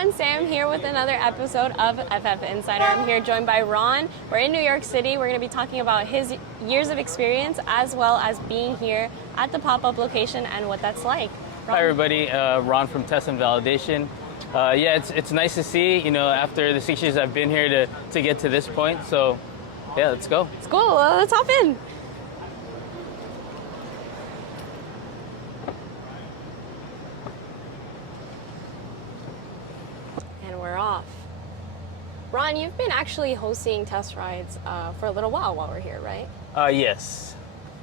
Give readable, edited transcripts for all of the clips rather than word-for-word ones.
everyone, Sam here with another episode of FF Insider. I'm here joined by Ron. We're in New York City. We're going to be talking about his years of experience as well as being here at the pop-up location and what that's like. Ron. Hi everybody, Ron from Test and Validation. Yeah, it's nice to see, after the 6 years I've been here to get to this point. So yeah, let's go. It's cool. Let's hop in. We're off. Ron, you've been actually hosting test rides for a little while we're here, right? Yes.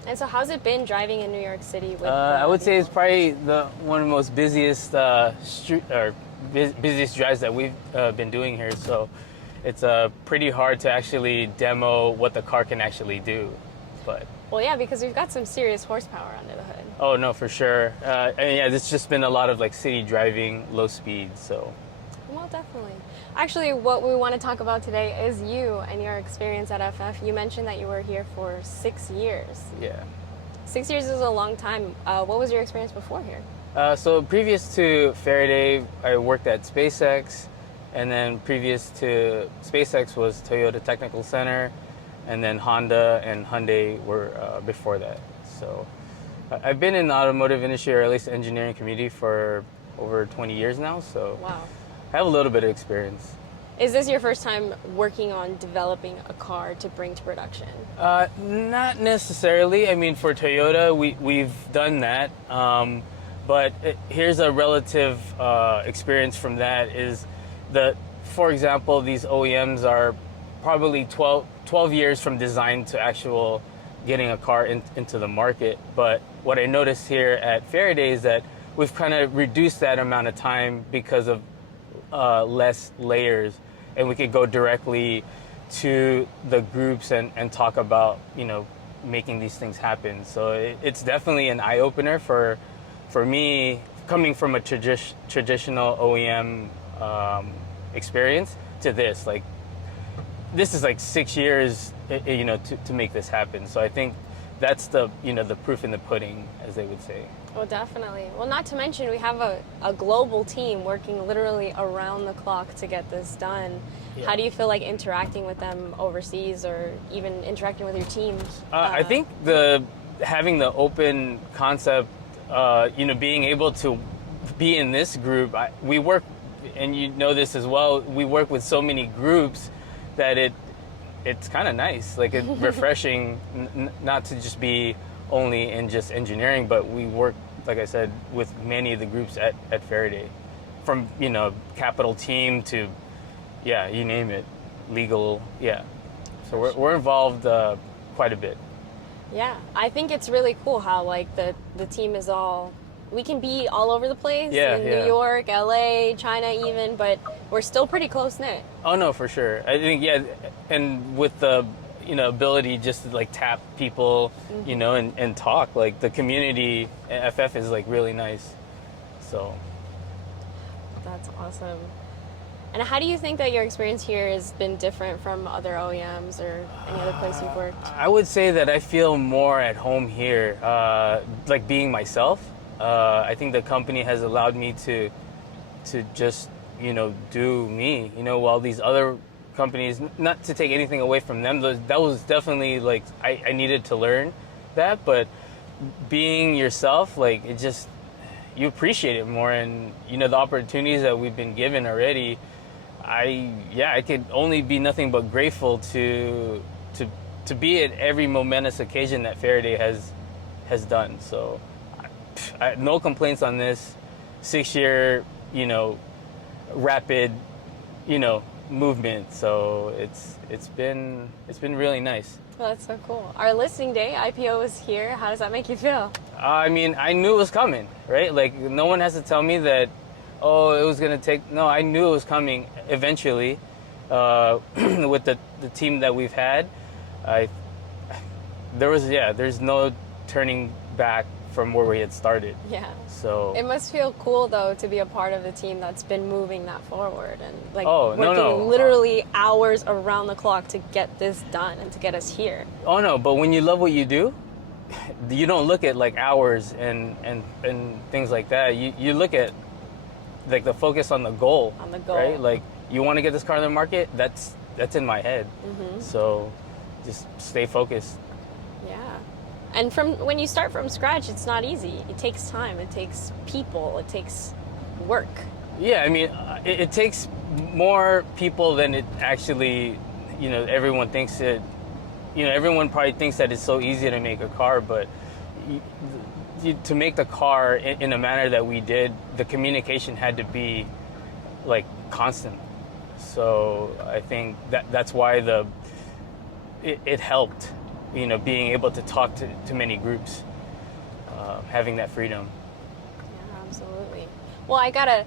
And so how's it been driving in New York City? With I would say it's probably one of the most busiest busiest drives that we've been doing here. So it's pretty hard to actually demo what the car can actually do. But well, yeah, because we've got some serious horsepower under the hood. Oh no, for sure. And yeah, it's just been a lot of like city driving, low speed. So. Well, definitely. Actually, what we want to talk about today is you and your experience at FF. You mentioned that you were here for 6 years. Yeah. 6 years is a long time. What was your experience before here? So previous to Faraday, I worked at SpaceX, and then previous to SpaceX was Toyota Technical Center, and then Honda and Hyundai were before that. So I've been in the automotive industry, or at least the engineering community, for over 20 years now. So. Wow. I have a little bit of experience. Is this your first time working on developing a car to bring to production? Not necessarily. I mean, for Toyota, we've done that. But here's a relative experience from that is that, for example, these OEMs are probably 12 years from design to actual getting a car into the market. But what I noticed here at Faraday is that we've kind of reduced that amount of time because of less layers, and we could go directly to the groups and talk about making these things happen. So it's definitely an eye-opener for me, coming from a traditional OEM experience to this. Like, this is like 6 years to make this happen. So I think that's the proof in the pudding, as they would say. Oh, definitely. Well, not to mention we have a global team working literally around the clock to get this done. Yeah. How do you feel like interacting with them overseas, or even interacting with your teams? I think having the open concept, being able to be in this group, we work, and you know this as well, we work with so many groups that it's kind of nice, like it's refreshing not to just be only in just engineering, but we work, like I said, with many of the groups at Faraday, from capital team to, yeah, you name it, legal, yeah. So we're involved quite a bit. Yeah, I think it's really cool how like the team is we can be all over the place, in New York, LA, China even, but we're still pretty close knit. Oh no, for sure. I think, yeah, and with the ability just to like tap people, and talk. Like the community at FF is like really nice. So that's awesome. And how do you think that your experience here has been different from other OEMs or any other place you've worked? I would say that I feel more at home here, like being myself. I think the company has allowed me to just do me. While these other companies, not to take anything away from them, that was definitely like I needed to learn that, but being yourself, like it just, you appreciate it more. And the opportunities that we've been given already, I could only be nothing but grateful to be at every momentous occasion that Faraday has done. So no complaints on this 6-year rapid movement. So it's been really nice. Well, that's so cool. Our listing day, IPO is here. How does that make you feel? I mean, I knew it was coming, right? Like, no one has to tell me that, oh, it was gonna take. No, I knew it was coming eventually. With the team that we've had, there's no turning back from where we had started. Yeah. So it must feel cool though to be a part of the team that's been moving that forward and like working literally hours around the clock to get this done and to get us here. Oh no, but when you love what you do, you don't look at like hours and things like that. You look at like the focus on the goal. On the goal. Right? Like, you want to get this car in the market? That's in my head. So just stay focused. Yeah. And when you start from scratch, it's not easy. It takes time. It takes people. It takes work. Yeah, I mean, it takes more people than it actually, everyone thinks it, everyone probably thinks that it's so easy to make a car, but to make the car in a manner that we did, the communication had to be like constant. So I think that's why it helped, being able to talk to many groups, having that freedom. Yeah, absolutely. Well, I got a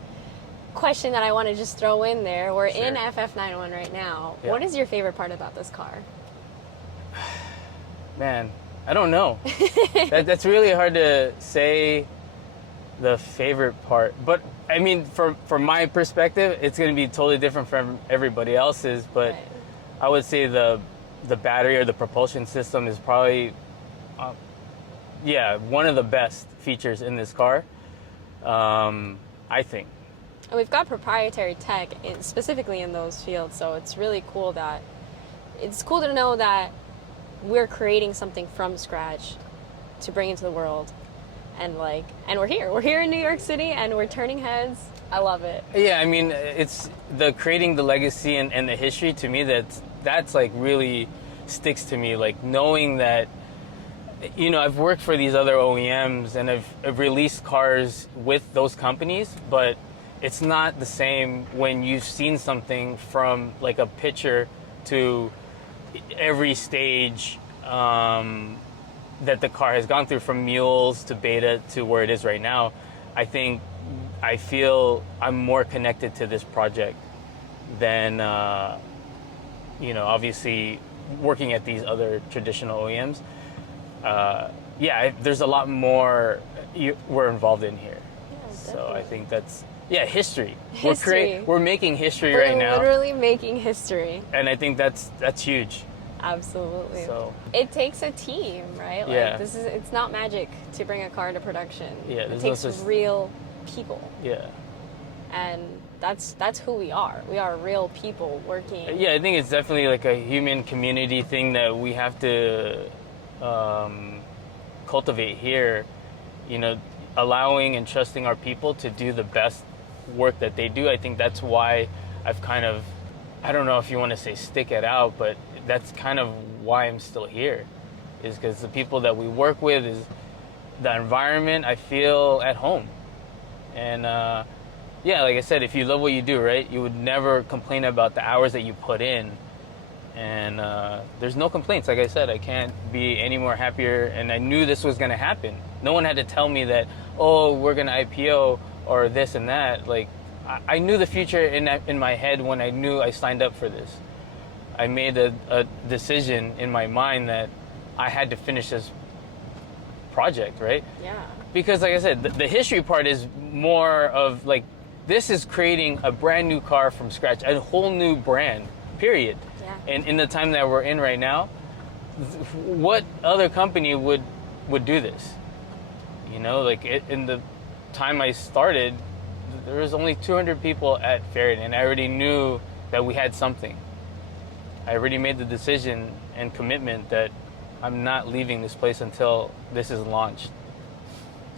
question that I want to just throw in there. We're in FF91 right now. Yeah. What is your favorite part about this car? Man, I don't know. That's really hard to say the favorite part. But I mean, from my perspective, it's going to be totally different from everybody else's. But Right. I would say the battery or the propulsion system is probably, one of the best features in this car. I think. And we've got proprietary tech specifically in those fields, so it's really cool it's cool to know that we're creating something from scratch to bring into the world. And we're here in New York City, and we're turning heads. I love it. Yeah, I mean, it's creating the legacy and the history. To me, that's like really sticks to me. Like, knowing that, I've worked for these other OEMs and I've released cars with those companies, but it's not the same when you've seen something from like a picture to every stage that the car has gone through, from mules to beta to where it is right now. I feel I'm more connected to this project than, obviously working at these other traditional OEMs. There's a lot more we're involved in here. Yeah, So definitely. I think that's, history. History. We're making history right now. We're literally making history. And I think that's huge. Absolutely. So it takes a team, right? Yeah. It's not magic to bring a car to production. Yeah, It there's takes no such- real people. yeah. And that's who we are. We are real people working. Yeah, I think it's definitely like a human community thing that we have to cultivate here. Allowing and trusting our people to do the best work that they do. I think that's why I've kind of, I don't know if you want to say stick it out, but that's kind of why I'm still here, is because the people that we work with, is the environment, I feel at home. And like I said, if you love what you do, right, you would never complain about the hours that you put in. And there's no complaints. Like I said, I can't be any more happier. And I knew this was going to happen. No one had to tell me that, oh, we're going to IPO or this and that. Like, I knew the future in my head when I knew I signed up for this. I made a decision in my mind that I had to finish this project, right? Yeah. Because, like I said, the history part is more of like, this is creating a brand new car from scratch, a whole new brand, period. Yeah. And in the time that we're in right now, what other company would do this? In the time I started, there was only 200 people at Faraday, and I already knew that we had something. I already made the decision and commitment that I'm not leaving this place until this is launched.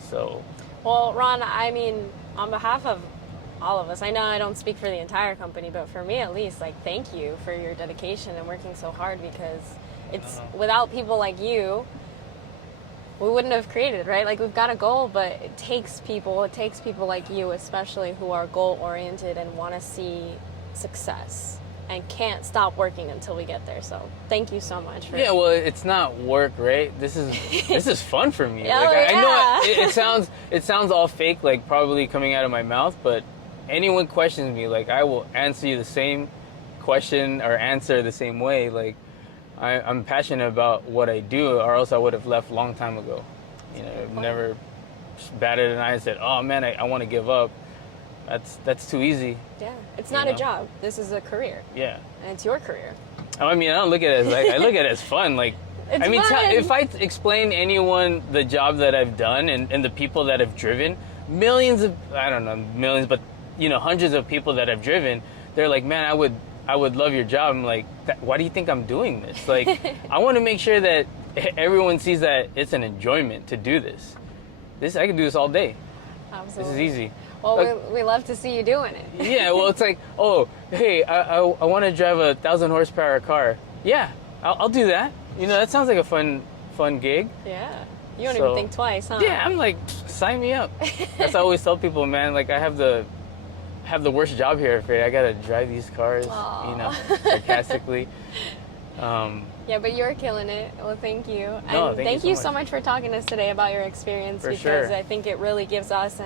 So, Well, Ron, I mean, on behalf of all of us, I know I don't speak for the entire company, but for me at least, thank you for your dedication and working so hard, because it's without people like you, we wouldn't have created, right? We've got a goal, but it takes people like you, especially, who are goal-oriented and want to see success and can't stop working until we get there. So thank you so much for well, it's not work, right? This is fun for me. Oh, I know it sounds all fake, probably coming out of my mouth, but anyone questions me, I will answer you the same question or answer the same way. I'm passionate about what I do, or else I would have left a long time ago. I've never batted an eye and said, oh man, I want to give up. That's too easy. Yeah, it's not a job. This is a career. Yeah. And it's your career. I mean, I don't look at it as I look at it as fun. It's fun. If I explain anyone the job that I've done and the people that have driven millions, but hundreds of people that have driven, they're like, man, I would love your job. I'm like, why do you think I'm doing this? Like, I want to make sure that everyone sees that it's an enjoyment to do this. I can do this all day. Absolutely. This is easy. Well, we love to see you doing it. Yeah, well, it's like, oh, hey, I want to drive a 1,000 horsepower car. Yeah, I'll do that. That sounds like a fun gig. Yeah. You don't even think twice, huh? Yeah, I'm like, sign me up. That's what I always tell people, man. Like, I have the worst job here. I gotta drive these cars, sarcastically. Yeah, but you're killing it. Well, thank you. And No, thank you so much for talking to us today about your experience, because sure. I think it really gives us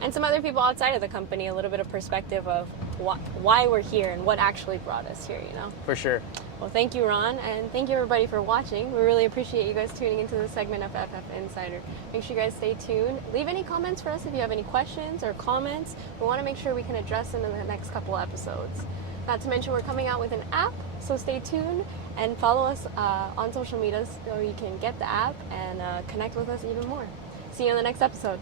and some other people outside of the company a little bit of perspective of why we're here and what actually brought us here, For sure. Well, thank you, Ron, and thank you, everybody, for watching. We really appreciate you guys tuning into this segment of FF Insider. Make sure you guys stay tuned. Leave any comments for us if you have any questions or comments. We want to make sure we can address them in the next couple episodes. Not to mention, we're coming out with an app, so stay tuned and follow us on social media so you can get the app and connect with us even more. See you on the next episode.